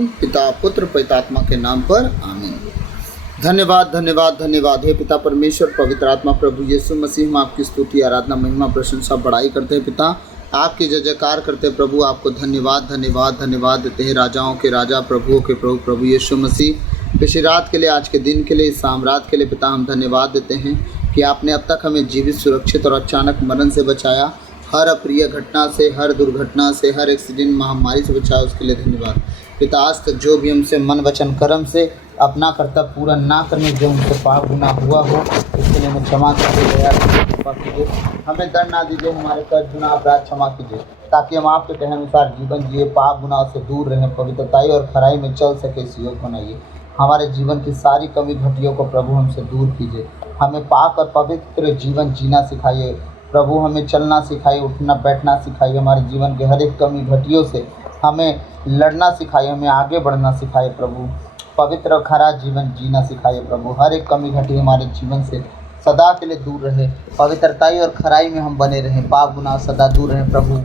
पिता पुत्र पवित्रात्मा के नाम पर आमीन। धन्यवाद धन्यवाद धन्यवाद हे पिता परमेश्वर पवित्र आत्मा प्रभु यीशु मसीह, हम आपकी स्तुति आराधना महिमा प्रशंसा बढ़ाई करते हैं पिता, आपकी जय जयकार करते हैं प्रभु। आपको धन्यवाद धन्यवाद धन्यवाद देते हैं, राजाओं के राजा प्रभुओं के प्रभु प्रभु यीशु मसीह। पिछली रात के लिए, आज के दिन के लिए, इस साम्रात के लिए पिता हम धन्यवाद देते हैं कि आपने अब तक हमें जीवित, सुरक्षित और अचानक मरण से बचाया। हर अप्रिय घटना से, हर दुर्घटना से, हर एक्सीडेंट महामारी से बचाया, उसके लिए धन्यवाद पिता। आज तक जो भी हमसे मन वचन कर्म से अपना कर्तव्य पूरा ना करने जो हमसे पाप गुना हुआ हो, इसके लिए हमें क्षमा कीजिए, दया कृपा कीजिए, हमें दंड ना दीजिए, हमारे कर्ज गुना अपराध क्षमा कीजिए, ताकि हम आपके कहे अनुसार जीवन जिए, पाप गुनाह से दूर रहें, पवित्रताई और खराई में चल सके। इस योग बनाइए, हमारे जीवन की सारी कमी घटियों को प्रभु हमसे दूर कीजिए, हमें पाक और पवित्र जीवन जीना सिखाइए प्रभु, हमें चलना सिखाइए, उठना बैठना सिखाइए, हमारे जीवन के हर एक कमी घटियों से हमें लड़ना सिखाइए, हमें आगे बढ़ना सिखाइए प्रभु, पवित्र और खरा जीवन जीना सिखाइए प्रभु। हर एक कमी घटी हमारे जीवन से सदा के लिए दूर रहे, पवित्रताई और खराई में हम बने रहें, पाप गुनाह सदा दूर रहें प्रभु।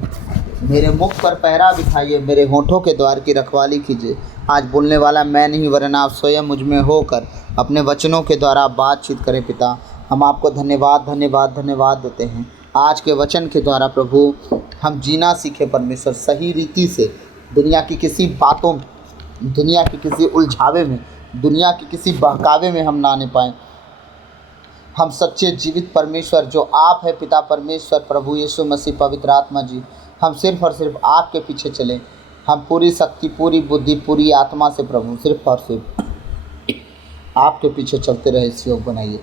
मेरे मुख पर पहरा बिठाइए, मेरे होठों के द्वार की रखवाली कीजिए। आज बोलने वाला मैं नहीं वरन आप स्वयं मुझ में होकर अपने वचनों के द्वारा बातचीत करें पिता। हम आपको धन्यवाद धन्यवाद धन्यवाद देते हैं। आज के वचन के द्वारा प्रभु हम जीना सीखे परमेश्वर, सही रीति से, दुनिया की किसी बातों, दुनिया की किसी उलझावे में, दुनिया की किसी बहकावे में हम ना आने पाएँ। हम सच्चे जीवित परमेश्वर जो आप है पिता परमेश्वर प्रभु यीशु मसीह पवित्र आत्मा जी, हम सिर्फ और सिर्फ आपके पीछे चलें। हम पूरी शक्ति, पूरी बुद्धि, पूरी आत्मा से प्रभु सिर्फ और सिर्फ आपके पीछे चलते रहे। इस योग बनाइए,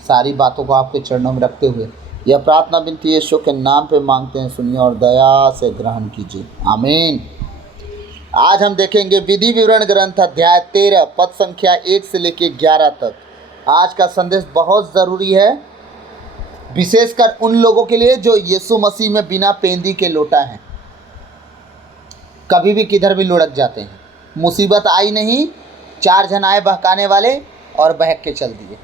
सारी बातों को आपके चरणों में रखते हुए यह प्रार्थना विनती यीशु के नाम पे मांगते हैं, सुनिए और दया से ग्रहण कीजिए, आमीन। आज हम देखेंगे विधि विवरण ग्रंथ अध्याय 13 पद संख्या 1 से लेकर 11 तक। आज का संदेश बहुत ज़रूरी है, विशेषकर उन लोगों के लिए जो यीशु मसीह में बिना पेंदी के लोटा हैं, कभी भी किधर भी लुढ़क जाते हैं। मुसीबत आई नहीं, 4 जन आए बहकाने वाले और बहक के चल दिए।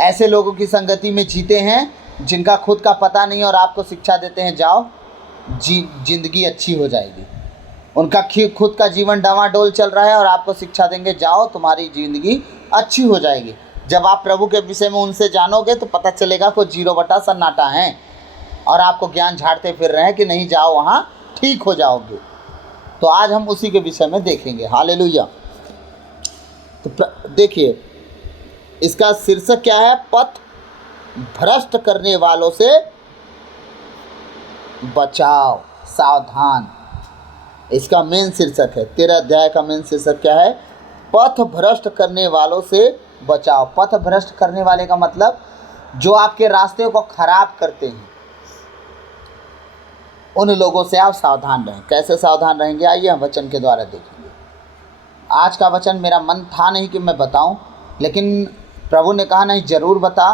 ऐसे लोगों की संगति में जीते हैं जिनका खुद का पता नहीं और आपको शिक्षा देते हैं जाओ जिंदगी अच्छी हो जाएगी। उनका खुद का जीवन डामाडोल चल रहा है और आपको शिक्षा देंगे जाओ तुम्हारी ज़िंदगी अच्छी हो जाएगी। जब आप प्रभु के विषय में उनसे जानोगे तो पता चलेगा कोई 0 सन्नाटा है और आपको ज्ञान झाड़ते फिर रहे हैं कि नहीं जाओ वहाँ ठीक हो जाओगे। तो आज हम उसी के विषय में देखेंगे, हालेलुया। तो देखिए इसका शीर्षक क्या है, पथ भ्रष्ट करने वालों से बचाओ, सावधान। इसका मेन शीर्षक है, 13 अध्याय का मेन शीर्षक क्या है, पथ भ्रष्ट करने वालों से बचाओ। पथ भ्रष्ट करने वाले का मतलब जो आपके रास्ते को खराब करते हैं, उन लोगों से आप सावधान रहें। कैसे सावधान रहेंगे, आइए हम वचन के द्वारा देखेंगे। आज का वचन मेरा मन था नहीं कि मैं बताऊं, लेकिन प्रभु ने कहा नहीं ज़रूर बता,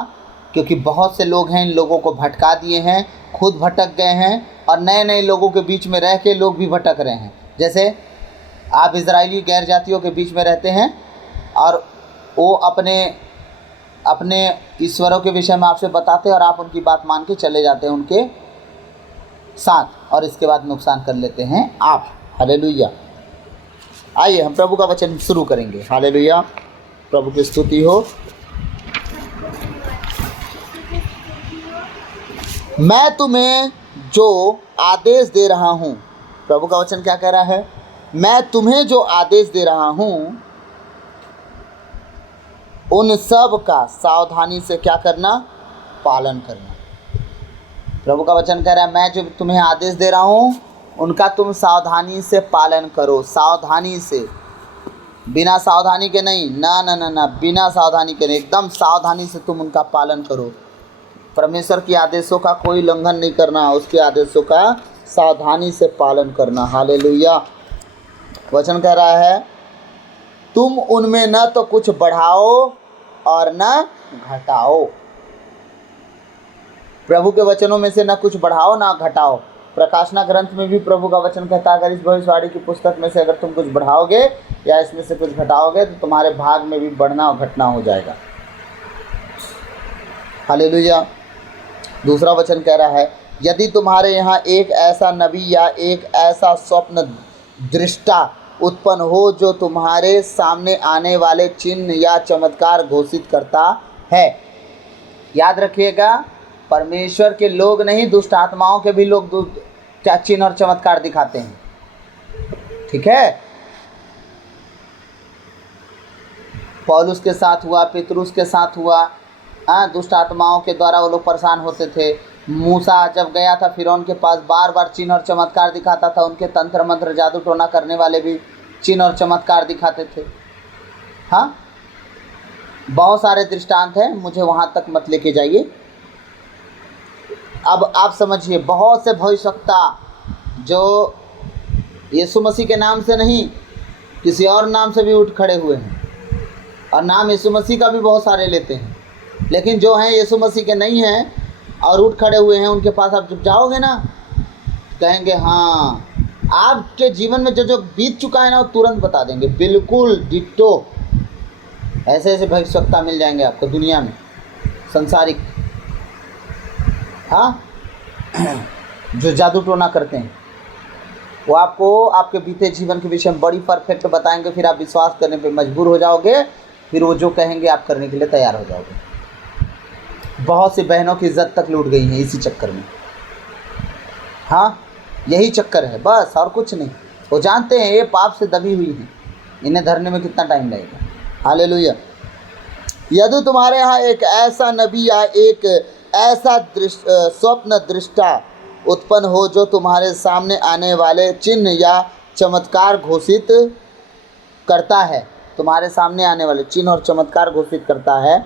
क्योंकि बहुत से लोग हैं इन लोगों को भटका दिए हैं, खुद भटक गए हैं और नए नए लोगों के बीच में रह के लोग भी भटक रहे हैं। जैसे आप इजरायली गैर जातियों के बीच में रहते हैं और वो अपने अपने ईश्वरों के विषय में आपसे बताते हैं और आप उनकी बात मान के चले जाते हैं उनके साथ, और इसके बाद नुकसान कर लेते हैं आप। हालेलुया। आइए हम प्रभु का वचन शुरू करेंगे। हालेलुया, प्रभु की स्तुति हो। मैं तुम्हें जो आदेश दे रहा हूँ, प्रभु का वचन क्या कह रहा है, मैं तुम्हें जो आदेश दे रहा हूँ उन सब का सावधानी से क्या करना, पालन करना। प्रभु का वचन कह रहा है मैं जो तुम्हें आदेश दे रहा हूँ उनका तुम सावधानी से पालन करो। सावधानी से, बिना सावधानी के नहीं, ना ना ना ना, बिना सावधानी के नहीं, एकदम सावधानी से तुम उनका पालन करो। परमेश्वर के आदेशों का कोई उल्लंघन नहीं करना, उसके आदेशों का सावधानी से पालन करना। हालेलुया। वचन कह रहा है तुम उनमें न तो कुछ बढ़ाओ और न घटाओ। प्रभु के वचनों में से न कुछ बढ़ाओ ना घटाओ। प्रकाशना ग्रंथ में भी प्रभु का वचन कहता है अगर इस भविष्यवाणी की पुस्तक में से अगर तुम कुछ बढ़ाओगे या इसमें से कुछ घटाओगे तो तुम्हारे भाग में भी बढ़ना और घटना हो जाएगा। हालेलुया। दूसरा वचन कह रहा है यदि तुम्हारे यहाँ एक ऐसा नबी या एक ऐसा स्वप्न दृष्टा उत्पन्न हो जो तुम्हारे सामने आने वाले चिन्ह या चमत्कार घोषित करता है। याद रखिएगा, परमेश्वर के लोग नहीं, दुष्ट आत्माओं के भी लोग क्या चिन्ह और चमत्कार दिखाते हैं। ठीक है, पौलुस के साथ हुआ, पेतरुस के साथ हुआ। दुष्ट आत्माओं के द्वारा वो लोग परेशान होते थे। मूसा जब गया था फिरौन के पास, बार बार चिन्ह और चमत्कार दिखाता था। उनके तंत्र मंत्र जादू टोना करने वाले भी चिन्ह और चमत्कार दिखाते थे। हाँ, बहुत सारे दृष्टांत हैं, मुझे वहाँ तक मत लेके जाइए। अब आप समझिए, बहुत से भविष्यवक्ता जो यीशु मसीह के नाम से नहीं, किसी और नाम से भी उठ खड़े हुए हैं, और नाम यीशु मसीह का भी बहुत सारे लेते हैं, लेकिन जो हैं यीशु मसीह के नहीं हैं और उठ खड़े हुए हैं, उनके पास आप जब जाओगे ना, कहेंगे हाँ, आपके जीवन में जो जो बीत चुका है ना, वो तुरंत बता देंगे, बिल्कुल डिट्टो। ऐसे ऐसे भविष्यवक्ता मिल जाएंगे आपको दुनिया में, संसारिक। हाँ, जो जादू टोना करते हैं, वो आपको आपके बीते जीवन के विषय में बड़ी परफेक्ट बताएंगे। फिर आप विश्वास करने पे मजबूर हो जाओगे, फिर वो जो कहेंगे आप करने के लिए तैयार हो जाओगे। बहुत सी बहनों की इज्जत तक लूट गई हैं इसी चक्कर में। हाँ, यही चक्कर है बस, और कुछ नहीं। वो जानते हैं ये पाप से दबी हुई हैं, इन्हें धरने में कितना टाइम लगेगा। हालेलुया। यदि तुम्हारे यहाँ एक ऐसा नबी या एक ऐसा स्वप्न दृष्टा उत्पन्न हो जो तुम्हारे सामने आने वाले चिन्ह या चमत्कार घोषित करता है, तुम्हारे सामने आने वाले चिन्ह और चमत्कार घोषित करता है,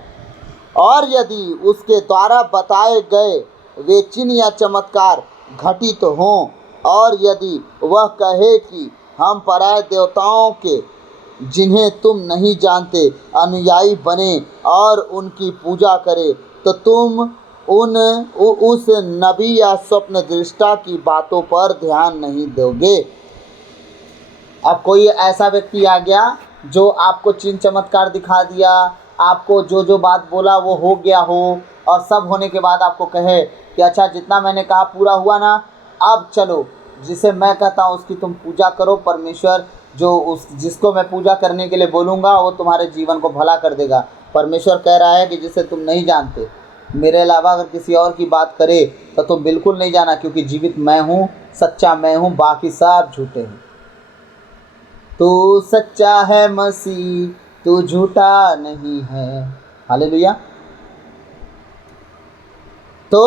और यदि उसके द्वारा बताए गए वे चिन्ह या चमत्कार घटित हों, और यदि वह कहे कि हम पराये देवताओं के जिन्हें तुम नहीं जानते अनुयायी बने और उनकी पूजा करें, तो तुम उस नबी या स्वप्न दृष्टा की बातों पर ध्यान नहीं दोगे। अब कोई ऐसा व्यक्ति आ गया जो आपको चिन्ह चमत्कार दिखा दिया, आपको जो जो बात बोला वो हो गया हो, और सब होने के बाद आपको कहे कि अच्छा, जितना मैंने कहा पूरा हुआ ना, अब चलो जिसे मैं कहता हूँ उसकी तुम पूजा करो। परमेश्वर जिसको मैं पूजा करने के लिए बोलूँगा वो तुम्हारे जीवन को भला कर देगा। परमेश्वर कह रहा है कि जिसे तुम नहीं जानते, मेरे अलावा अगर किसी और की बात करे तो तुम बिल्कुल नहीं जाना, क्योंकि जीवित मैं हूँ, सच्चा मैं हूँ, बाकी सब झूठे हैं। तू सच्चा है मसीह, तू झूठा नहीं है। हालेलुया। तो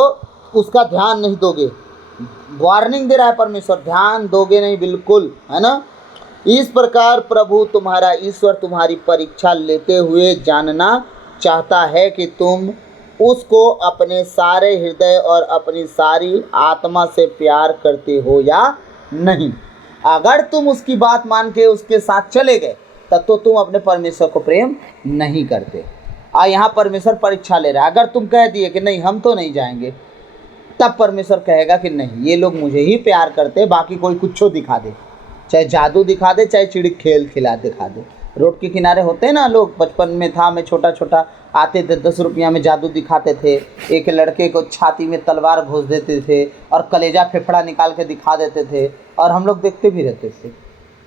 उसका ध्यान नहीं दोगे, वार्निंग दे रहा है परमेश्वर, ध्यान दोगे नहीं बिल्कुल, है ना। इस प्रकार प्रभु तुम्हारा ईश्वर तुम्हारी परीक्षा लेते हुए जानना चाहता है कि तुम उसको अपने सारे हृदय और अपनी सारी आत्मा से प्यार करते हो या नहीं। अगर तुम उसकी बात मान के उसके साथ चले गए तब तो तुम अपने परमेश्वर को प्रेम नहीं करते। और यहाँ परमेश्वर परीक्षा ले रहा है। अगर तुम कह दिए कि नहीं हम तो नहीं जाएंगे, तब परमेश्वर कहेगा कि नहीं, ये लोग मुझे ही प्यार करते, बाकी कोई कुछ दिखा दे, चाहे जादू दिखा दे, चाहे चिड़ी खेल खिला दिखा दे। रोड के किनारे होते हैं ना लोग, बचपन में था मैं छोटा छोटा, आते थे 10 रुपया में जादू दिखाते थे। एक लड़के को छाती में तलवार घोंस देते थे और कलेजा फेफड़ा निकाल के दिखा देते थे, और हम लोग देखते भी रहते थे।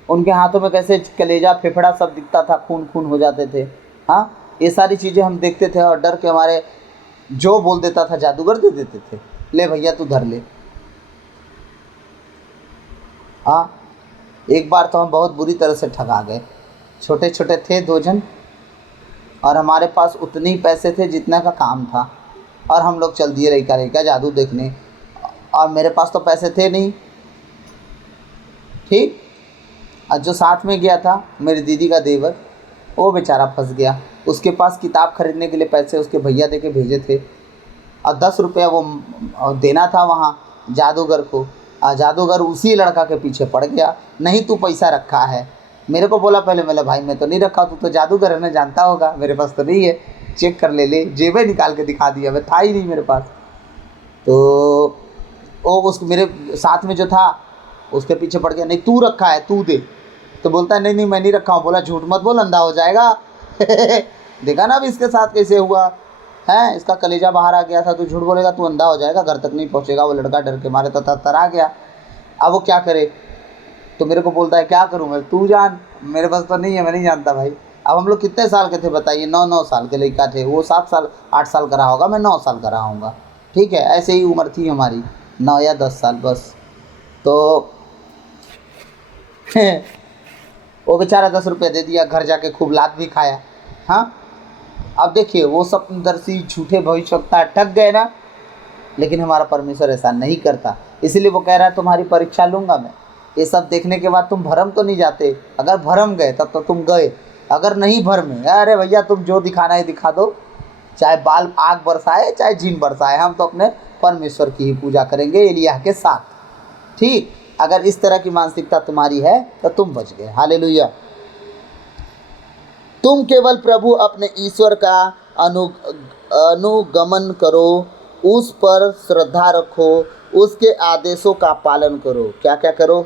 उनके हाथों में कैसे कलेजा फेफड़ा सब दिखता था, खून खून हो जाते थे। हाँ, ये सारी चीज़ें हम देखते थे, और डर के हमारे जो बोल देता था जादूगर दे देते थे, ले भैया तू धर ले। हाँ, एक बार तो हम बहुत बुरी तरह से ठगा गए। छोटे छोटे थे 2 जन, और हमारे पास उतने ही पैसे थे जितना का काम था, और हम लोग चल दिए रही जादू देखने, और मेरे पास तो पैसे थे नहीं। ठीक, और जो साथ में गया था मेरी दीदी का देवर, वो बेचारा फंस गया। उसके पास किताब खरीदने के लिए पैसे उसके भैया दे के भेजे थे, और 10 रुपया वो देना था वहाँ जादूगर को। जादूगर उसी लड़का के पीछे पड़ गया, नहीं तू पैसा रखा है। मेरे को बोला पहले, मैंने भाई मैं तो नहीं रखा, तू तो जादूगर है ना, जानता होगा, मेरे पास तो नहीं है, चेक कर ले। जेबें निकाल के दिखा दिया, मैं था ही नहीं मेरे पास। तो वो उस मेरे साथ में जो था उसके पीछे पड़ गया, नहीं तू रखा है, तू दे। तो बोलता है नहीं मैं नहीं रखा हूँ। बोला झूठ मत बोल, अंधा हो जाएगा। देखा ना अब इसके साथ कैसे हुआ है, इसका कलेजा बाहर आ गया था। तू झूठ बोलेगा तू अंधा हो जाएगा, घर तक नहीं पहुँचेगा। वो लड़का डर के मारे तो तरा गया। अब वो क्या करे, तो मेरे को बोलता है क्या करूँ मैं, तू जान, मेरे पास तो नहीं है, मैं नहीं जानता भाई। अब हम लोग कितने साल के थे बताइए, 9 साल के लड़का थे, वो 7 साल 8 साल का रहा होगा, मैं 9 साल का रहा हूँगा, ठीक है, ऐसे ही उम्र थी हमारी, 9 या 10 साल बस। तो वो बेचारा 10 रुपये दे दिया, घर जाके खूब लात भी खाया। हाँ, अब देखिए वो सप्तदर्शी झूठे भविष्यवक्ता ठग गए ना, लेकिन हमारा परमेश्वर ऐसा नहीं करता, इसीलिए वो कह रहा है तुम्हारी परीक्षा लूँगा मैं। ये सब देखने के बाद तुम भरम तो नहीं जाते, अगर भरम गए तब तो तुम गए, अगर नहीं भरमे, अरे भैया तुम जो दिखाना है दिखा दो, चाहे बाल आग बरसाए चाहे जीन बरसाए, हम तो अपने परमेश्वर की ही पूजा करेंगे एलिय्याह के साथ। ठीक, अगर इस तरह की मानसिकता तुम्हारी है तो तुम बच गए। हालेलुया। तुम केवल प्रभु अपने ईश्वर का अनुगमन करो, उस पर श्रद्धा रखो, उसके आदेशों का पालन करो। क्या क्या करो?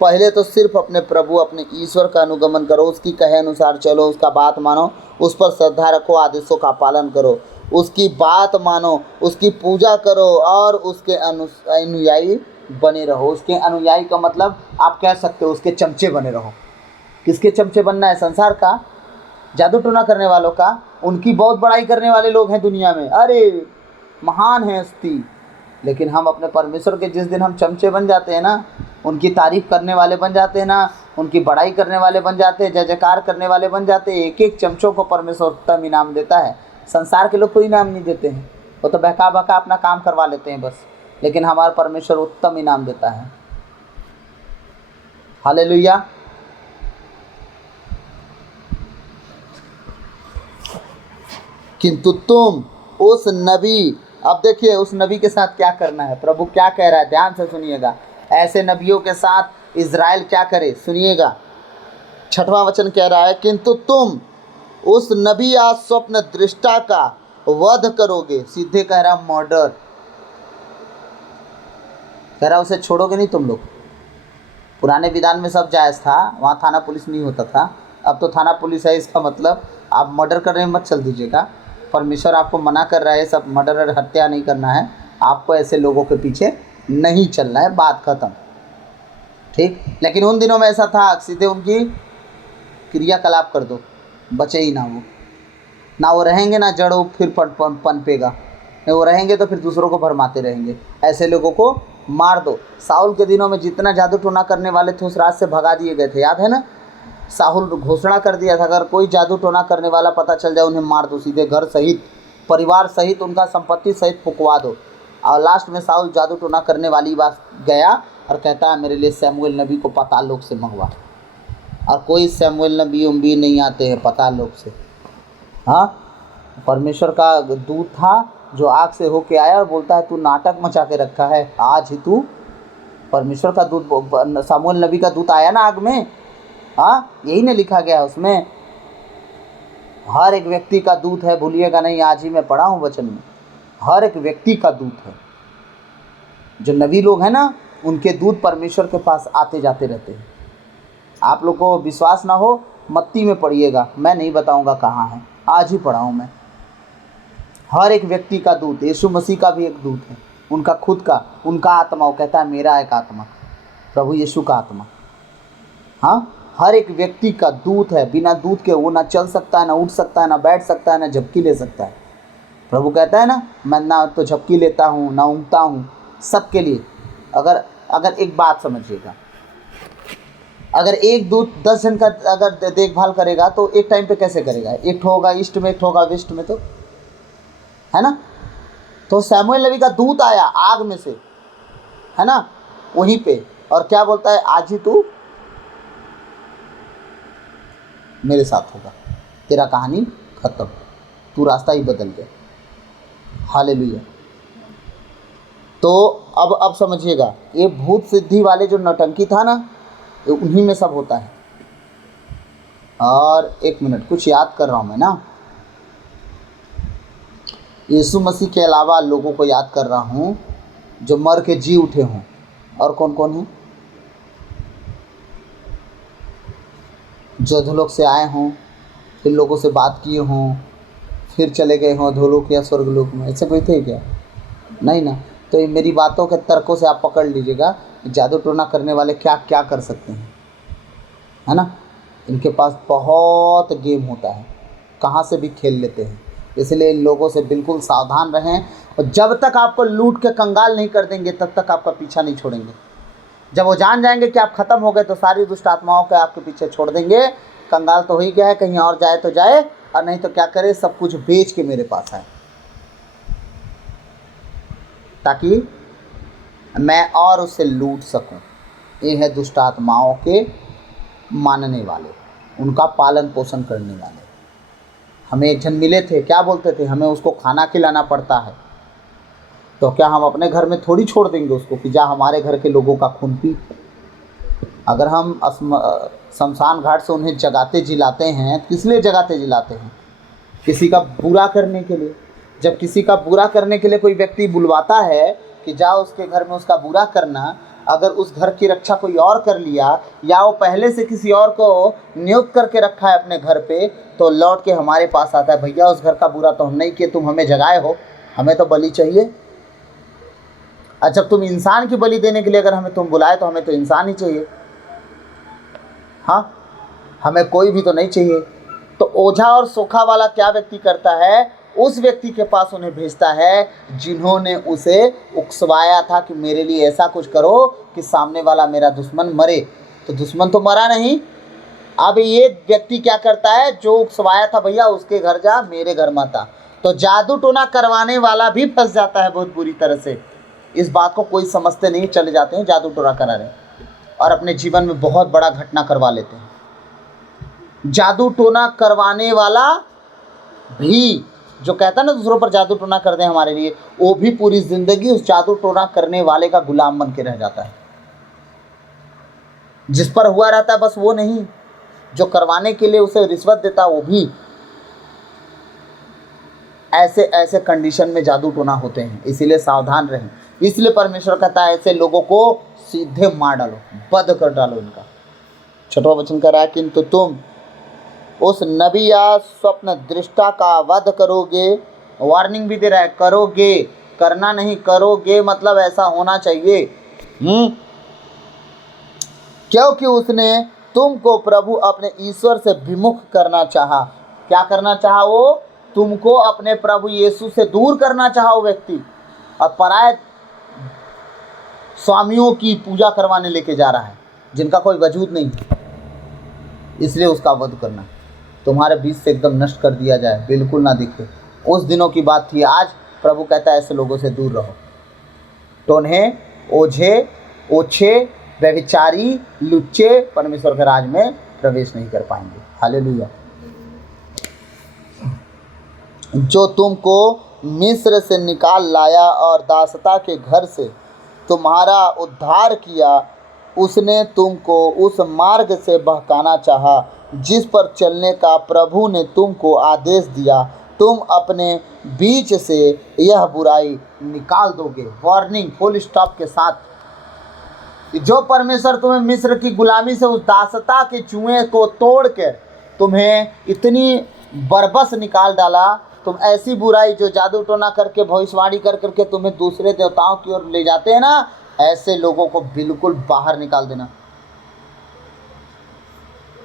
पहले तो सिर्फ अपने प्रभु अपने ईश्वर का अनुगमन करो, उसकी कहे अनुसार चलो, उसका बात मानो, उस पर श्रद्धा रखो, आदेशों का पालन करो, उसकी बात मानो, उसकी पूजा करो और उसके अनुयायी बने रहो। उसके अनुयायी का मतलब आप कह सकते हो उसके चमचे बने रहो। किसके चमचे बनना है? संसार का, जादू टोना करने वालों का। उनकी बहुत बड़ाई करने वाले लोग हैं दुनिया में, अरे महान है हस्ती, लेकिन हम अपने परमेश्वर के जिस दिन हम चमचे बन जाते हैं ना, उनकी तारीफ़ करने वाले बन जाते हैं ना, उनकी बड़ाई करने वाले बन जाते हैं, जय जयकार करने वाले बन जाते हैं, एक एक चमचों को परमेश्वर उत्तम इनाम देता है। संसार के लोग कोई इनाम नहीं देते हैं, वो तो बहका बहका अपना काम करवा लेते हैं बस, लेकिन हमारा परमेश्वर उत्तम इनाम देता है। हालेलुया। किंतु तुम उस नबी, अब देखिए उस नबी के साथ क्या करना है, प्रभु क्या कह रहा है, ध्यान से सुनिएगा। ऐसे नबियों के साथ इज़राइल क्या करे, सुनिएगा। 6वां वचन कह रहा है, किंतु तुम उस नबी या स्वप्न दृष्टा का वध करोगे। सीधे कह रहा मर्डर, कह रहा उसे छोड़ोगे नहीं तुम लोग। पुराने विधान में सब जायज़ था, वहाँ थाना पुलिस नहीं होता था, अब तो थाना पुलिस है। इसका मतलब आप मर्डर करने में मत चल दीजिएगा, परमेश्वर आपको मना कर रहा है, सब मर्डर और हत्या नहीं करना है, आपको ऐसे लोगों के पीछे नहीं चलना है, बात खत्म। ठीक, लेकिन उन दिनों में ऐसा था, सीधे उनकी क्रियाकलाप कर दो, बचे ही ना वो रहेंगे ना जड़ों फिर पनपेगा, वो रहेंगे तो फिर दूसरों को भरमाते रहेंगे, ऐसे लोगों को मार दो। साउल के दिनों में जितना जादू टोना करने वाले थे उस रात से भगा दिए गए थे, याद है ना? साहुल घोषणा कर दिया था, अगर कोई जादू टोना करने वाला पता चल जाए उन्हें मार दो, सीधे घर सहित, परिवार सहित, उनका संपत्ति सहित फुकवा दो। और लास्ट में साहुल जादू टोना करने वाली बात गया और कहता है मेरे लिए सैमुएल नबी को पाताल लोक से मंगवा, और कोई सैमुएल नबी उम्बी नहीं आते हैं पाताल लोक से। हाँ, परमेश्वर का दूत था जो आग से होके आया और बोलता है तू नाटक मचा के रखा है, आज ही तू परमेश्वर का दूत, सैमुएल नबी का दूत आया ना आग में। हाँ, यही ने लिखा गया उसमें, हर एक व्यक्ति का दूत है, भूलिएगा नहीं, आज ही मैं पढ़ा हूँ वचन में, हर एक व्यक्ति का दूत है। जो नबी लोग हैं ना, उनके दूत परमेश्वर के पास आते जाते रहते हैं। आप लोग को विश्वास ना हो, मत्ती में पढ़िएगा, मैं नहीं बताऊंगा कहाँ है, आज ही पढ़ा हूँ मैं। हर एक व्यक्ति का दूत, यीशु मसीह का भी एक दूत है, उनका खुद का, उनका आत्मा, वो कहता है मेरा एक आत्मा, प्रभु यीशु का आत्मा। हाँ, हर एक व्यक्ति का दूत है, बिना दूत के वो ना चल सकता है, ना उठ सकता है, ना बैठ सकता है, ना झपकी ले सकता है। प्रभु कहता है ना, मैं ना तो झपकी लेता हूँ ना ऊँगता हूँ, सबके लिए। अगर एक बात समझिएगा, अगर एक दूत 10 जन का अगर देखभाल करेगा तो एक टाइम पे कैसे करेगा? एक ठो होगा ईस्ट में, एक ठो होगा वेस्ट में, तो है ना? तो सैमुएल नबी का दूत आया आग में से, है ना, वहीं पे, और क्या बोलता है, आज ही तू मेरे साथ होगा, तेरा कहानी खत्म, तू रास्ता ही बदल गया। हालेलुया। तो अब समझिएगा, ये भूत सिद्धि वाले जो नौटंकी था ना, ये उन्हीं में सब होता है। और एक मिनट, कुछ याद कर रहा हूँ मैं ना, यीशु मसीह के अलावा लोगों को याद कर रहा हूँ जो मर के जी उठे हों। और कौन कौन है? जो अधोलोक से आए हों, फिर लोगों से बात किए हों, फिर चले गए हों अधोलोक या स्वर्गलोक में, ऐसे कोई थे क्या? नहीं ना। तो ये मेरी बातों के तर्कों से आप पकड़ लीजिएगा जादू टोना करने वाले क्या क्या कर सकते हैं, है ना। इनके पास बहुत गेम होता है, कहाँ से भी खेल लेते हैं। इसलिए इन लोगों से बिल्कुल सावधान रहें, और जब तक आपको लूट के कंगाल नहीं कर देंगे तब तक आपका पीछा नहीं छोड़ेंगे। जब वो जान जाएंगे कि आप ख़त्म हो गए तो सारी दुष्ट आत्माओं के आपके पीछे छोड़ देंगे। कंगाल तो हो ही गया है, कहीं और जाए तो जाए, और नहीं तो क्या करे, सब कुछ बेच के मेरे पास आए, ताकि मैं और उससे लूट सकूं। ये है दुष्ट आत्माओं के मानने वाले, उनका पालन पोषण करने वाले। हमें एक जन मिले थे, क्या बोलते थे, हमें उसको खाना खिलाना पड़ता है, तो क्या हम अपने घर में थोड़ी छोड़ देंगे उसको कि जा हमारे घर के लोगों का खून पी। अगर हम शमशान घाट से उन्हें जगाते जिलाते हैं, किस लिए जगाते जिलाते हैं? किसी का बुरा करने के लिए। जब किसी का बुरा करने के लिए कोई व्यक्ति बुलवाता है कि जाओ उसके घर में उसका बुरा करना, अगर उस घर की रक्षा कोई और कर लिया, या वो पहले से किसी और को नियुक्त करके रखा है अपने घर पे, तो लौट के हमारे पास आता है, भैया उस घर का बुरा तो हम नहीं किए, तुम हमें जगाए हो, हमें तो बलि चाहिए। और जब तुम इंसान की बलि देने के लिए अगर हमें तुम बुलाए, तो हमें तो इंसान ही चाहिए, हाँ, हमें कोई भी तो नहीं चाहिए। तो ओझा और सोखा वाला क्या व्यक्ति करता है, उस व्यक्ति के पास उन्हें भेजता है जिन्होंने उसे उकसवाया था कि मेरे लिए ऐसा कुछ करो कि सामने वाला मेरा दुश्मन मरे। तो दुश्मन तो मरा नहीं। अब ये व्यक्ति क्या करता है, जो उकसवाया था भैया उसके घर जा, मेरे घर मत आ। तो जादू टोना करवाने वाला भी फंस जाता है बहुत बुरी तरह से। इस बात को कोई समझते नहीं, चले जाते हैं जादू टोना कराने और अपने जीवन में बहुत बड़ा घटना करवा लेते हैं। जादू टोना करवाने वाला भी, जो कहता है ना दूसरों पर जादू टोना कर दें हमारे लिए, वो भी पूरी जिंदगी उस जादू टोना करने वाले का गुलाम बन के रह जाता है। जिस पर हुआ रहता है बस वो नहीं, जो करवाने के लिए उसे रिश्वत देता है वो भी। ऐसे ऐसे कंडीशन में जादू टोना होते हैं, इसीलिए सावधान रहें। इसलिए परमेश्वर कहता है ऐसे लोगों को सीधे मार डालो, वध कर डालो इनका। छठवां वचन कह रहा है, किंतु तुम उस नबी या स्वप्न दृष्टा का वध करोगे। वार्निंग भी दे रहा है, करोगे, करना नहीं, करोगे मतलब ऐसा होना चाहिए। क्योंकि उसने तुमको प्रभु अपने ईश्वर से विमुख करना चाहा। क्या करना चाहा? वो तुमको अपने प्रभु यीशु से दूर करना चाहा वो व्यक्ति, और पराये स्वामियों की पूजा करवाने लेके जा रहा है जिनका कोई वजूद नहीं है। इसलिए उसका वध करना, तुम्हारे बीच से एकदम नष्ट कर दिया जाए, बिल्कुल ना दिखे। उस दिनों की बात थी, आज प्रभु कहता है ऐसे लोगों से दूर रहो। टोन्हे, ओझे, ओछे, व्यभिचारी, लुच्चे परमेश्वर के राज में प्रवेश नहीं कर पाएंगे। हालेलुया। जो तुमको मिस्र से निकाल लाया और दासता के घर से तुम्हारा उद्धार किया, उसने तुमको उस मार्ग से बहकाना चाहा जिस पर चलने का प्रभु ने तुमको आदेश दिया। तुम अपने बीच से यह बुराई निकाल दोगे। वार्निंग फुल स्टॉप के साथ। जो परमेश्वर तुम्हें मिस्र की गुलामी से, उस दासता के जुएं को तोड़ के तुम्हें इतनी बरबस निकाल डाला, तुम ऐसी बुराई जो जादू टोना करके भविष्यवाणी कर करके तुम्हें दूसरे देवताओं की ओर ले जाते हैं ना, ऐसे लोगों को बिल्कुल बाहर निकाल देना,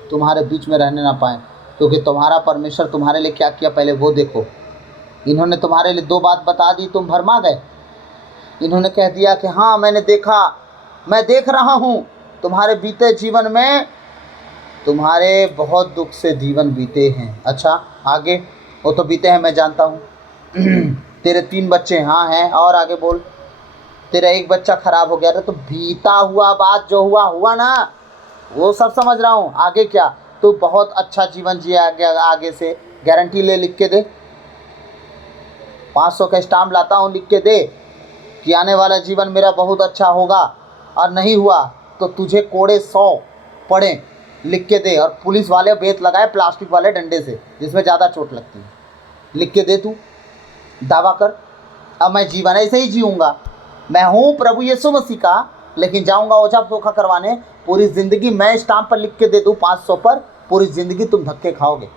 तुम्हारे बीच में रहने ना पाए। क्योंकि तुम्हारा परमेश्वर तुम्हारे लिए क्या किया पहले वो देखो। इन्होंने तुम्हारे लिए 2 बात बता दी, तुम भरमा गए। इन्होंने कह दिया कि हाँ मैंने देखा, मैं देख रहा हूँ तुम्हारे बीते जीवन में तुम्हारे बहुत दुख से जीवन बीते हैं। अच्छा आगे? वो तो बीते हैं मैं जानता हूँ। तेरे 3 बच्चे, हाँ हैं, और आगे बोल। तेरा 1 बच्चा खराब हो गया था। तो बीता हुआ बात जो हुआ ना, वो सब समझ रहा हूँ। आगे क्या? तो बहुत अच्छा जीवन जिया गया। आगे से गारंटी ले, लिख के दे, 500 का स्टाम्प लाता हूँ, लिख के दे कि आने वाला जीवन मेरा बहुत अच्छा होगा। और नहीं हुआ तो तुझे कोड़े 100 पड़े, लिख के दे। और पुलिस वाले बेत लगाए प्लास्टिक वाले डंडे से, जिसमें ज़्यादा चोट लगती है, लिख के दे। तू दावा कर, अब मैं जीवन ऐसे ही जीऊँगा। मैं हूँ प्रभु यीशु मसीह का, लेकिन जाऊँगा ओझा धोखा करवाने। पूरी ज़िंदगी मैं स्टाम्प पर लिख के दे दूँ 500 पर, पूरी ज़िंदगी तुम धक्के खाओगे,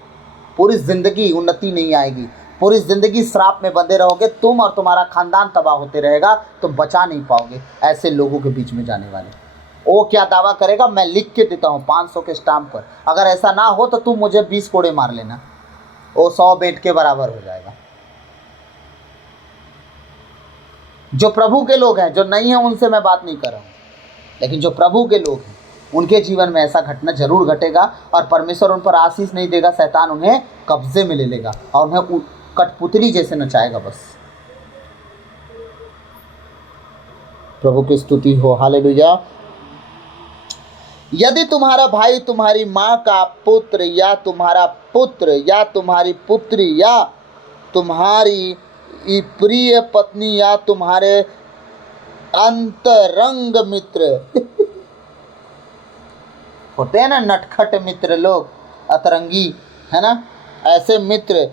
पूरी ज़िंदगी उन्नति नहीं आएगी। पूरी ज़िंदगी श्राप में बंधे रहोगे, तुम और तुम्हारा खानदान तबाह होते रहेगा, तुम बचा नहीं पाओगे ऐसे लोगों के बीच में जाने वाले। वो क्या दावा करेगा, मैं लिख के देता हूँ 500 के स्टाम्प पर, अगर ऐसा ना हो तो तुम मुझे 20 कोड़े मार लेना, वो 100 बेट के बराबर हो जाएगा। जो प्रभु के लोग हैं, जो नहीं हैं उनसे मैं बात नहीं कर रहा हूँ, लेकिन जो प्रभु के लोग हैं उनके जीवन में ऐसा घटना जरूर घटेगा, और परमेश्वर उन पर आशीष नहीं देगा, शैतान उन्हें कब्जे में ले लेगा और उन्हें कठपुतली जैसे नचाएगा बस। प्रभु की स्तुति हो, हालेलुया। यदि तुम्हारा भाई तुम्हारी माँ का पुत्र या तुम्हारा पुत्र या तुम्हारी पुत्री या तुम्हारी प्रिय पत्नी या तुम्हारे अंतरंग मित्र होते हैं ना नटखट मित्र लोग, अतरंगी, है ना, ऐसे मित्र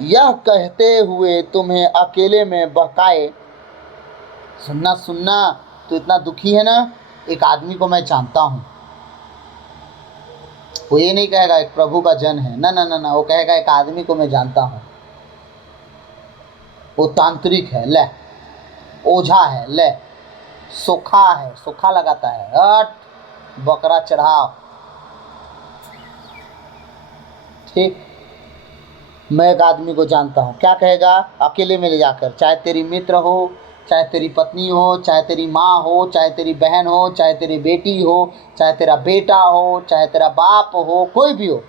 यह कहते हुए तुम्हें अकेले में बहकाए। सुनना सुनना, तो इतना दुखी है ना, एक आदमी को मैं जानता हूँ, वो ये नहीं कहेगा एक प्रभु का जन है, ना ना ना ना, वो कहेगा एक आदमी को मैं जानता हूँ, वो तांत्रिक है, ले ओझा है, ले सोखा है, सोखा लगाता है, हट बकरा चढ़ाओ। ठीक, मैं एक आदमी को जानता हूँ, क्या कहेगा, अकेले में ले जाकर, चाहे तेरी मित्र हो, चाहे तेरी पत्नी हो, चाहे तेरी माँ हो, चाहे तेरी बहन हो, चाहे तेरी बेटी हो, चाहे तेरा बेटा हो, चाहे तेरा बाप हो, कोई भी हो,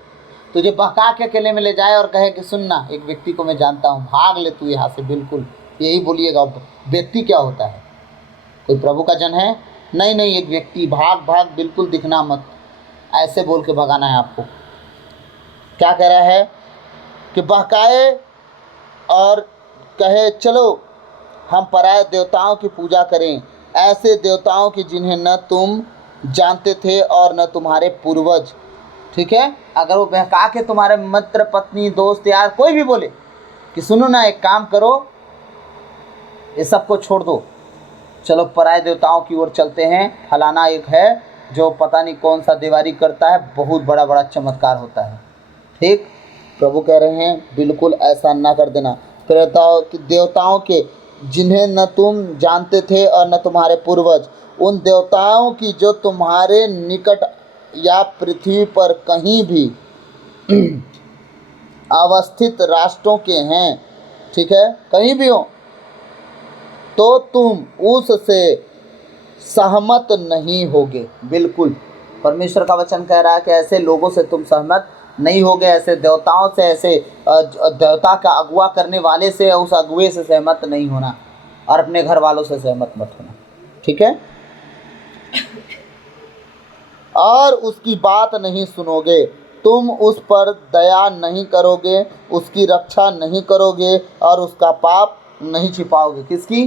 तुझे बहका के अकेले में ले जाए और कहे कि सुनना, एक व्यक्ति को मैं जानता हूँ, भाग ले तू यहाँ से, बिल्कुल यही बोलिएगा। व्यक्ति क्या होता है, कोई प्रभु का जन है, नहीं नहीं, एक व्यक्ति, भाग भाग, बिल्कुल दिखना मत, ऐसे बोल के भगाना है आपको। क्या कह रहा है कि बहकाए और कहे चलो हम पराये देवताओं की पूजा करें, ऐसे देवताओं की जिन्हें न तुम जानते थे और न तुम्हारे पूर्वज। ठीक है, अगर वो बहका के तुम्हारे मित्र पत्नी दोस्त यार कोई भी बोले कि सुनो ना, एक काम करो, ये सबको छोड़ दो, चलो पराये देवताओं की ओर चलते हैं, फलाना एक है जो पता नहीं कौन सा देवारी करता है, बहुत बड़ा बड़ा चमत्कार होता है। ठीक, प्रभु कह रहे हैं बिल्कुल ऐसा ना कर देना। देवताओं के जिन्हें न तुम जानते थे और न तुम्हारे पूर्वज, उन देवताओं की जो तुम्हारे निकट या पृथ्वी पर कहीं भी अवस्थित राष्ट्रों के हैं, ठीक है, कहीं भी हो, तो तुम उससे सहमत नहीं होगे। बिल्कुल परमेश्वर का वचन कह रहा है कि ऐसे लोगों से तुम सहमत नहीं होगे, ऐसे देवताओं से, ऐसे देवता का अगुवा करने वाले से, उस अगुए से सहमत नहीं होना, और अपने घर वालों से सहमत मत होना। ठीक है, और उसकी बात नहीं सुनोगे, तुम उस पर दया नहीं करोगे, उसकी रक्षा नहीं करोगे और उसका पाप नहीं छिपाओगे। किसकी?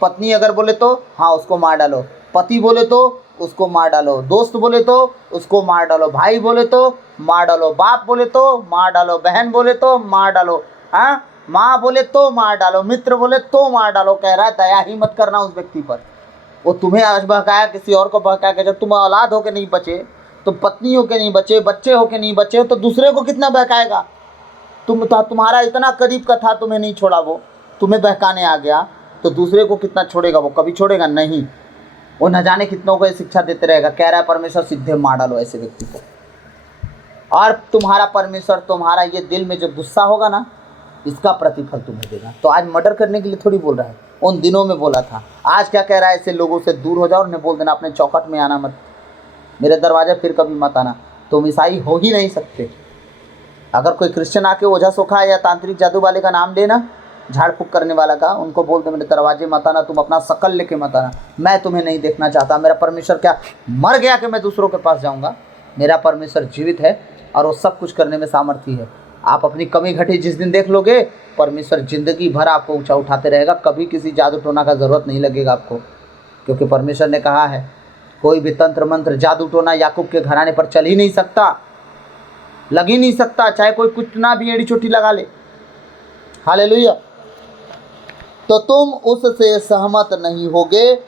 पत्नी अगर बोले तो हाँ उसको मार डालो, पति बोले तो उसको मार डालो, दोस्त बोले तो उसको मार डालो, भाई बोले तो मार डालो, बाप बोले तो मार डालो, बहन बोले तो मार डालो, हाँ माँ बोले तो मार डालो, मित्र बोले तो मार डालो। कह रहा है दया ही मत करना उस व्यक्ति पर। वो तुम्हें आज बहकाया, किसी और को बहकाया, कि जब तुम औलाद होके नहीं बचे, तुम पत्नी होके नहीं बचे, बच्चे होके नहीं बचे, तो दूसरे को कितना बहकाएगा। तुम्हारा इतना करीब का था, तुम्हें नहीं छोड़ा, वो तुम्हें बहकाने आ गया, तो दूसरे को कितना छोड़ेगा वो? कभी छोड़ेगा नहीं। वो न जाने कितनों को शिक्षा देते रहेगा। कह रहा है परमेश्वर सीधे मार डालो ऐसे व्यक्ति को, और तुम्हारा परमेश्वर तुम्हारा ये दिल में जो गुस्सा होगा ना, इसका प्रतिफल तुम्हें देगा। तो आज मर्डर करने के लिए थोड़ी बोल रहा है, उन दिनों में बोला था। आज क्या कह रहा है? ऐसे लोगों से दूर हो जाओ और उन्हें बोल देना अपने चौखट में आना मत, मेरे दरवाजे फिर कभी मत आना। तुम ईसाई हो ही नहीं सकते। अगर कोई क्रिश्चियन आके ओझा सोखा या तांत्रिक जादू वाले का नाम लेना, झाड़ फूक करने वाला का, उनको बोल दे मेरे दरवाजे मत आना, तुम अपना शकल लेके मत आना, मैं तुम्हें नहीं देखना चाहता। मेरा परमेश्वर क्या मर गया कि मैं दूसरों के पास जाऊंगा? मेरा परमेश्वर जीवित है और वो सब कुछ करने में सामर्थ्य है। आप अपनी कमी घटी जिस दिन देख लोगे, परमेश्वर जिंदगी भर आपको ऊंचा उठाते रहेगा। कभी किसी जादू टोना का ज़रूरत नहीं लगेगा आपको, क्योंकि परमेश्वर ने कहा है कोई भी तंत्र मंत्र जादू टोना याकूब के घराने पर चल ही नहीं सकता, लग ही नहीं सकता, चाहे कोई कितना भी एड़ी चोटी लगा ले। हालेलुया। तो तुम उससे सहमत नहीं होगे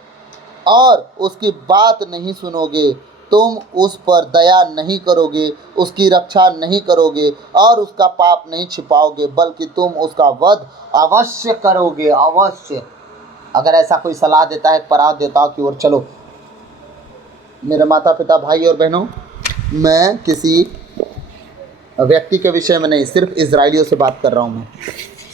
और उसकी बात नहीं सुनोगे, तुम उस पर दया नहीं करोगे, उसकी रक्षा नहीं करोगे और उसका पाप नहीं छिपाओगे, बल्कि तुम उसका वध अवश्य करोगे, अवश्य। अगर ऐसा कोई सलाह देता है पराध देवताओं की ओर चलो, मेरे माता पिता भाई और बहनों, मैं किसी व्यक्ति के विषय में नहीं, सिर्फ इजराइलियों से बात कर रहा हूँ। मैं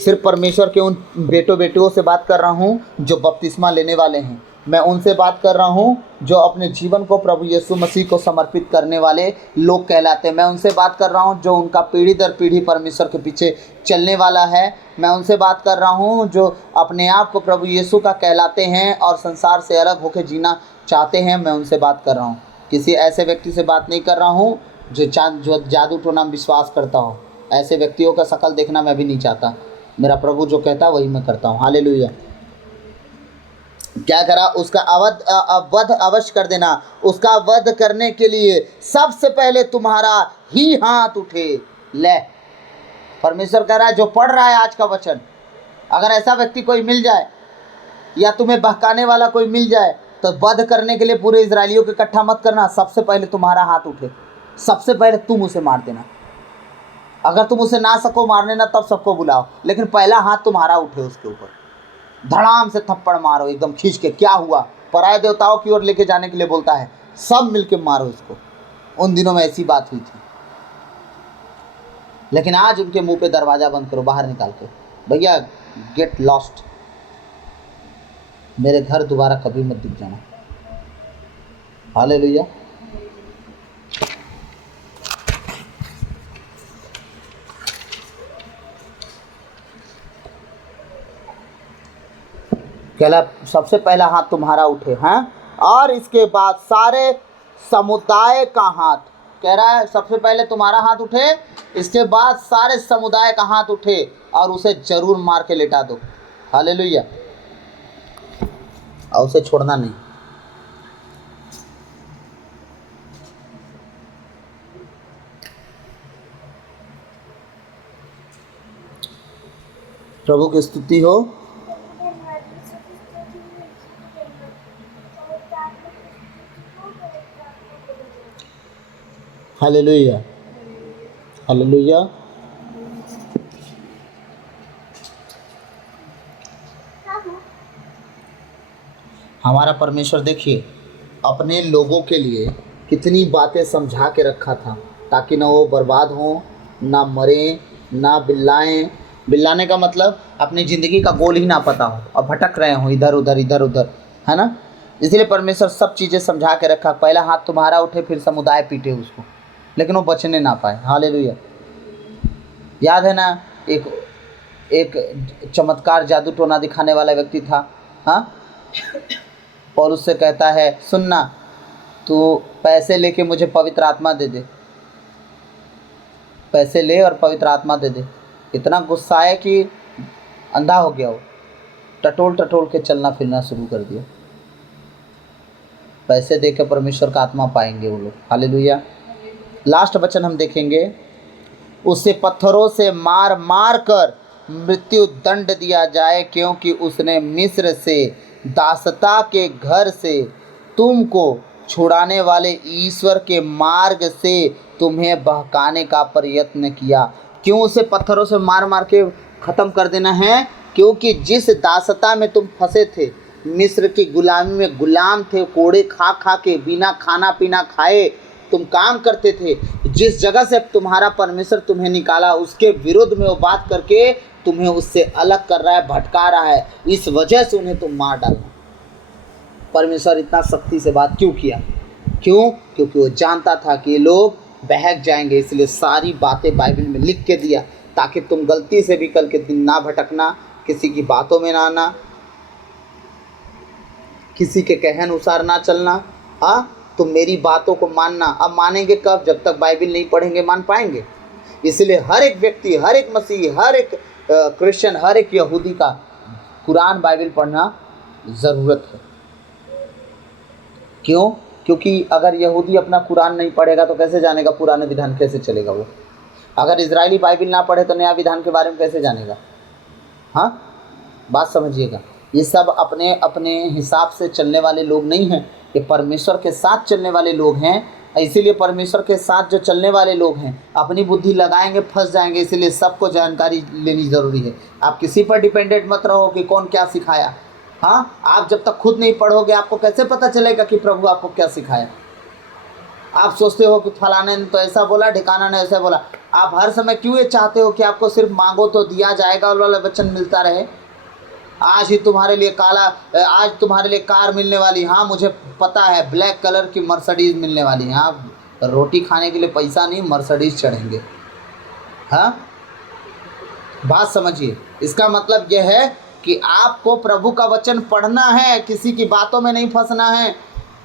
सिर्फ परमेश्वर के उन बेटों बेटियों से बात कर रहा हूँ जो बपतिस्मा लेने वाले हैं। मैं उनसे बात कर रहा हूँ जो अपने जीवन को प्रभु यीशु मसीह को समर्पित करने वाले लोग कहलाते हैं। मैं उनसे बात कर रहा हूँ जो उनका पीढ़ी दर पीढ़ी परमेश्वर के पीछे चलने वाला है। मैं उनसे बात कर रहा हूँ जो अपने आप को प्रभु यीशु का कहलाते हैं और संसार से अलग होकर जीना चाहते हैं। मैं उनसे बात कर रहा हूँ, किसी ऐसे व्यक्ति से बात नहीं कर रहा हूँ जो जादू टोना में विश्वास करता हो। ऐसे व्यक्तियों का शकल देखना मैं भी नहीं चाहता। मेरा प्रभु जो कहता है वही मैं करता हूँ। हालेलुया। क्या करा? उसका वध अवश्य कर देना। उसका वध करने के लिए सबसे पहले तुम्हारा ही हाथ उठे। ले, परमेश्वर कह रहा है जो पढ़ रहा है आज का वचन, अगर ऐसा व्यक्ति कोई मिल जाए या तुम्हें बहकाने वाला कोई मिल जाए तो वध करने के लिए पूरे इजराइलियों को इकट्ठा मत करना। सबसे पहले तुम्हारा हाथ उठे, सबसे पहले तुम उसे मार देना। अगर तुम उसे ना सको मारने ना, तब सबको बुलाओ, लेकिन पहला हाथ तुम्हारा उठे, उसके ऊपर धड़ाम से थप्पड़ मारो एकदम खींच के। क्या हुआ? पराये देवताओं की ओर लेके जाने के लिए बोलता है, सब मिलके मारो इसको। उन दिनों में ऐसी बात हुई थी, लेकिन आज उनके मुंह पे दरवाजा बंद करो, बाहर निकाल के, भैया गेट लॉस्ट, मेरे घर दोबारा कभी मत दिख जाना। हालेलुया। कहला सबसे पहला हाथ तुम्हारा उठे हैं, और इसके बाद सारे समुदाय का हाथ। कह रहा है सबसे पहले तुम्हारा हाथ उठे, इसके बाद सारे समुदाय का हाथ उठे और उसे जरूर मार के लेटा दो। हालेलुया। और उसे छोड़ना नहीं। प्रभु की स्तुति हो। Hallelujah, hallelujah. हमारा परमेश्वर देखिए अपने लोगों के लिए कितनी बातें समझा के रखा था, ताकि ना वो बर्बाद हो, ना मरे, ना बिल्लाएं। बिल्लाने का मतलब अपनी ज़िंदगी का गोल ही ना पता हो और भटक रहे हो इधर उधर, है ना। इसलिए परमेश्वर सब चीज़ें समझा के रखा। पहला हाथ तुम्हारा उठे, फिर समुदाय पीटे उसको, लेकिन वो बचने ना पाए। हालेलुया। याद है ना, एक चमत्कार जादू टोना दिखाने वाला व्यक्ति था, हाँ, और उससे कहता है सुनना, तू पैसे लेके मुझे पवित्र आत्मा दे दे, पैसे ले और पवित्र आत्मा दे दे। इतना गुस्सा है कि अंधा हो गया, वो टटोल के चलना फिरना शुरू कर दिया। पैसे दे के परमेश्वर का आत्मा पाएंगे वो लोग। हालेलुया। लास्ट वचन हम देखेंगे, उसे पत्थरों से मार मार कर मृत्यु दंड दिया जाए, क्योंकि उसने मिस्र से दासता के घर से तुमको छुड़ाने वाले ईश्वर के मार्ग से तुम्हें बहकाने का प्रयत्न किया। क्यों उसे पत्थरों से मार मार के ख़त्म कर देना है? क्योंकि जिस दासता में तुम फंसे थे, मिस्र की गुलामी में गुलाम थे, कोड़े खा खा के बिना खाना पीना खाए तुम काम करते थे, जिस जगह से तुम्हारा परमेश्वर तुम्हें निकाला, उसके विरुद्ध में वो बात करके तुम्हें उससे अलग कर रहा है, भटका रहा है। इस वजह से उन्हें तुम मार डालना। परमेश्वर इतना सख्ती से बात क्यों किया? क्यों? क्योंकि वो जानता था कि ये लोग बहक जाएंगे, इसलिए सारी बातें बाइबल में लिख के दिया, ताकि तुम गलती से भी कल के दिन ना भटकना, किसी की बातों में ना आना, किसी के कहे अनुसार ना चलना। हाँ, तुम मेरी बातों को मानना। अब मानेंगे कब? जब तक बाइबल नहीं पढ़ेंगे मान पाएंगे। इसलिए हर एक व्यक्ति, हर एक मसीही, हर एक क्रिश्चियन, हर एक यहूदी का कुरान बाइबल पढ़ना ज़रूरत है। क्यों? क्योंकि अगर यहूदी अपना कुरान नहीं पढ़ेगा तो कैसे जानेगा पुराने विधान कैसे चलेगा वो? अगर इजरायली बाइबल ना पढ़े तो नया विधान के बारे में कैसे जानेगा? हाँ, बात समझिएगा। ये सब अपने अपने हिसाब से चलने वाले लोग नहीं हैं। ये परमेश्वर के साथ चलने वाले लोग हैं, इसीलिए परमेश्वर के साथ जो चलने वाले लोग हैं अपनी बुद्धि लगाएंगे फंस जाएंगे, इसीलिए सबको जानकारी लेनी ज़रूरी है। आप किसी पर डिपेंडेंट मत रहो कि कौन क्या सिखाया। हाँ, आप जब तक खुद नहीं पढ़ोगे आपको कैसे पता चलेगा कि प्रभु आपको क्या सिखाया। आप सोचते हो कि फलाने ने तो ऐसा बोला, ढिकाना ने ऐसा बोला। आप हर समय क्यों ये चाहते हो कि आपको सिर्फ मांगो तो दिया जाएगा वाला वचन मिलता रहे। आज ही तुम्हारे लिए आज तुम्हारे लिए कार मिलने वाली, हाँ मुझे पता है, ब्लैक कलर की मर्सिडीज़ मिलने वाली। हाँ, रोटी खाने के लिए पैसा नहीं, मर्सिडीज़ चढ़ेंगे। हाँ, बात समझिए। इसका मतलब यह है कि आपको प्रभु का वचन पढ़ना है, किसी की बातों में नहीं फंसना है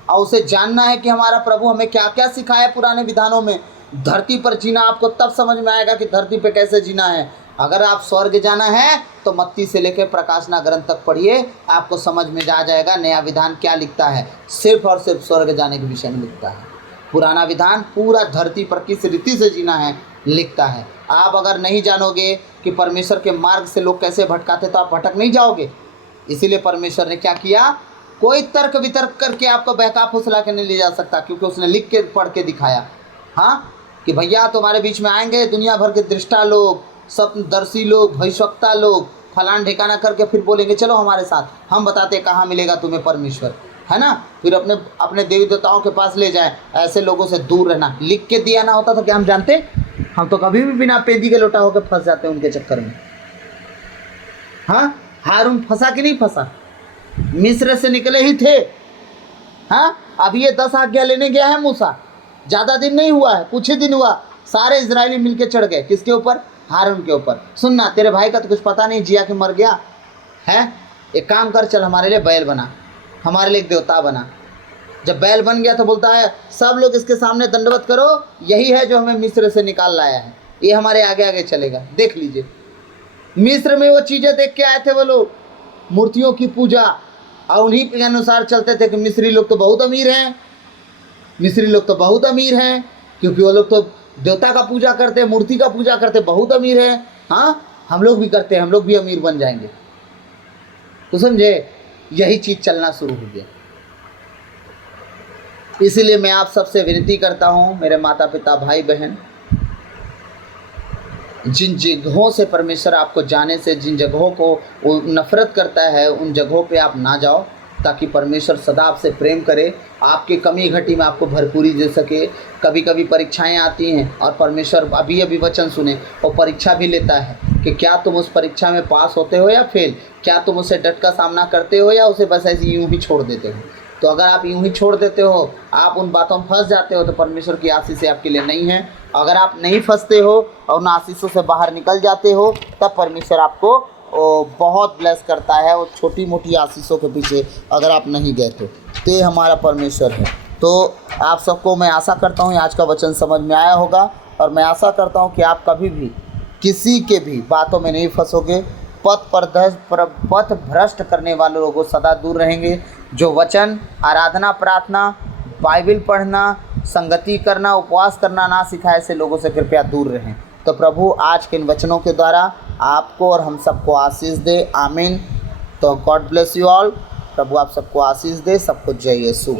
और उसे जानना है कि हमारा प्रभु हमें क्या क्या सिखाया पुराने विधानों में। धरती पर जीना आपको तब समझ में आएगा कि धरती पे कैसे जीना है। अगर आप स्वर्ग जाना है तो मत्ती से लेकर प्रकाशना ग्रंथ तक पढ़िए, आपको समझ में आ जाएगा नया विधान क्या लिखता है। सिर्फ और सिर्फ स्वर्ग जाने के विषय में लिखता है। पुराना विधान पूरा धरती पर किस रीति से जीना है लिखता है। आप अगर नहीं जानोगे कि परमेश्वर के मार्ग से लोग कैसे भटकाते तो आप भटक नहीं जाओगे। इसीलिए परमेश्वर ने क्या किया, कोई तर्क वितर्क करके आपको बहका फुसला के नहीं ले जा सकता, क्योंकि उसने लिख के पढ़ के दिखाया। हाँ, कि भैया तुम्हारे बीच में आएंगे दुनिया भर के दृष्टा लोग, स्वप्नदर्शी लोग, भविष्यवक्ता लोग, फलान ठिकाना करके फिर बोलेंगे चलो हमारे साथ, हम बताते कहाँ मिलेगा तुम्हें परमेश्वर, है ना। फिर अपने देवी देवताओं के पास ले जाए। ऐसे लोगों से दूर रहना। लिख के दिया ना होता तो क्या हम जानते? हम तो कभी भी बिना पेदी के लोटा होकर फंस जाते हैं उनके चक्कर में। हाँ, हारून फंसा कि नहीं फंसा? मिस्र से निकले ही थे। हाँ, अब ये 10 आज्ञा लेने गया है मूसा, ज़्यादा दिन नहीं हुआ है, कुछ ही दिन हुआ, सारे इजरायली मिलके चढ़ गए। किसके ऊपर? हारून के ऊपर। सुनना, तेरे भाई का तो कुछ पता नहीं, जिया कि मर गया है, एक काम कर, चल हमारे लिए बैल बना, हमारे लिए एक देवता बना। जब बैल बन गया तो बोलता है सब लोग इसके सामने दंडवत करो, यही है जो हमें मिस्र से निकाल लाया है, ये हमारे आगे आगे चलेगा। देख लीजिए, मिस्र में वो चीज़ें देख के आए थे वो लोग, मूर्तियों की पूजा, और उन्हीं के अनुसार चलते थे कि मिस्री लोग तो बहुत अमीर हैं, मिस्री लोग तो बहुत अमीर हैं, क्योंकि वो लोग तो देवता का पूजा करते, मूर्ति का पूजा करते, बहुत अमीर हैं। हाँ, हम लोग भी करते हैं, हम लोग भी अमीर बन जाएंगे। तो समझे, यही चीज़ चलना शुरू हो गया। इसीलिए मैं आप सबसे विनती करता हूँ, मेरे माता पिता भाई बहन, जिन जगहों से परमेश्वर आपको जाने से, जिन जगहों को वो नफरत करता है, उन जगहों पे आप ना जाओ, ताकि परमेश्वर सदा आपसे प्रेम करे, आपके कमी घटी में आपको भरपूरी दे सके। कभी कभी परीक्षाएं आती हैं और परमेश्वर अभी वचन सुने और परीक्षा भी लेता है कि क्या तुम उस परीक्षा में पास होते हो या फेल, क्या तुम उसे डट का सामना करते हो या उसे बस ऐसे यूँ ही छोड़ देते हो। तो अगर आप यूँ ही छोड़ देते हो, आप उन बातों में फंस जाते हो, तो परमेश्वर की आशीष आपके लिए नहीं है। अगर आप नहीं फंसते हो और उन आशीषों से बाहर निकल जाते हो, तब परमेश्वर आपको बहुत ब्लेस करता है। और छोटी मोटी आशीषों के पीछे अगर आप नहीं गए तो ये हमारा परमेश्वर है। तो आप सबको मैं आशा करता हूँ आज का वचन समझ में आया होगा, और मैं आशा करता हूँ कि आप कभी भी किसी के भी बातों में नहीं फंसोगे, पथ भ्रष्ट करने वाले लोगों से सदा दूर रहेंगे। जो वचन, आराधना, प्रार्थना, बाइबल पढ़ना, संगति करना, उपवास करना ना सिखाए, ऐसे लोगों से कृपया दूर रहें। तो प्रभु आज के इन वचनों के द्वारा आपको और हम सबको आशीष दे। आमीन। तो गॉड ब्लेस यू ऑल। प्रभु आप सबको आशीष दे। सबको जय यीशु।